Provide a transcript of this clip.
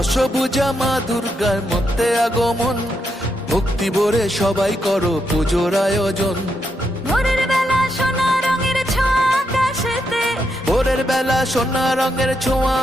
দশভুজা মা দুর্গার মধ্যে আগমন, ভক্তি ভরে সবাই করো পুজোর আয়োজন। ভোরের বেলা সোনা রঙের ছোঁয়া আকাশেতে, ভোরের বেলা সোনা রঙের ছোঁয়া